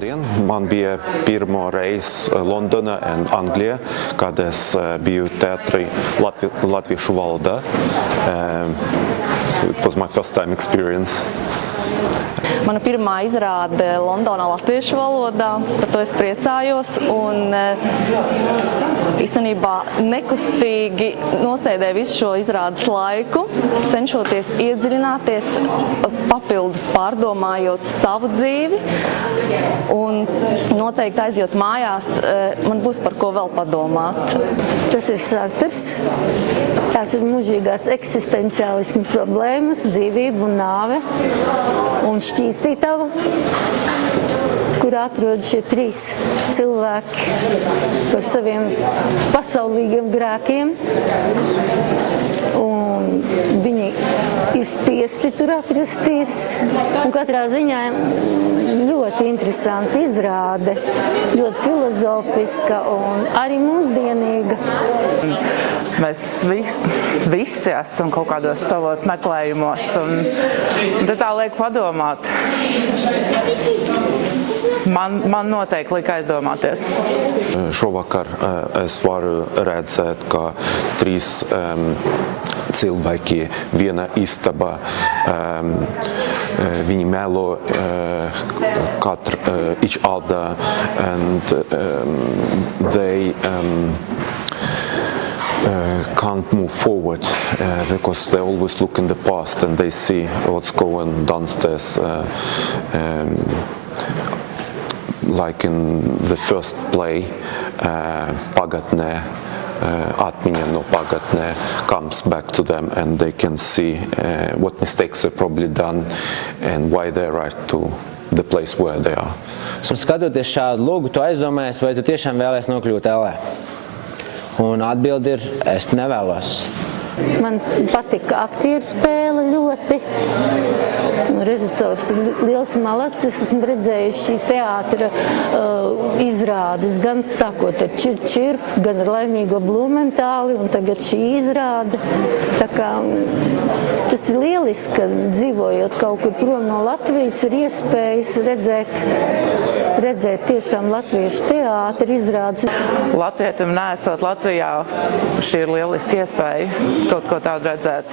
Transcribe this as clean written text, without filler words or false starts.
šodien man bija pirmo reizi Londona un Anglija, kad es biju teātrī latviešu valodā. So it was my first time experience. Mana pirmā izrāde Londonā latviešu valodā, par to es priecājos un īstenībā nekustīgi nosēdēju visu šo izrādes laiku, cenšoties iedziļināties, papildus pārdomājot savu dzīvi un noteikti aizjot mājās, man būs par ko vēl padomāt. Tas ir Sartrs, tās ir mūžīgās eksistenciālismu problēmas, dzīvība un nāve un šķīstītava, kur atrodas šie trīs cilvēki par saviem pasaulīgiem grēkiem. Un viņi ir spiesti tur atrasties. Un katrā ziņā ļoti interesanti izrāde, ļoti filozofiska un arī mūsdienīga. Mēs visi esam kaut kādos savos meklējumos, un tad tā liek padomāt. Man noteikti lika aizdomāties. Šovakar es varu redzēt, ka trīs cilvēki, viena istaba, viņi melo each other, and they can't move forward because they always look in the past and they see what's going downstairs. Like in the first play, pagatnē, atmiņa no pagatnē comes back to them and they can see what mistakes they've probably done and why they arrived to the place where they are. Skatoties šādu lūgu, tu aizdomājies, vai tu tiešām vēlies nokļūt LA? Un atbildi ir, es nevēlos. Man patika aktieru spēle ļoti. Režisors ir liels malacis. Es esmu redzējuši šīs teātra izrādes, gan sākot ar Čirp, gan ar Laimīgo Blumentāli, un tagad šī izrāde. Tā kā tas ir lieliski, ka dzīvojot kaut kur prom no Latvijas, ir iespējas redzēt tiešām latviešu teātra izrādes. Latvietim neesot Latvijā, šī ir lieliski iespēja kaut ko tādu redzēt.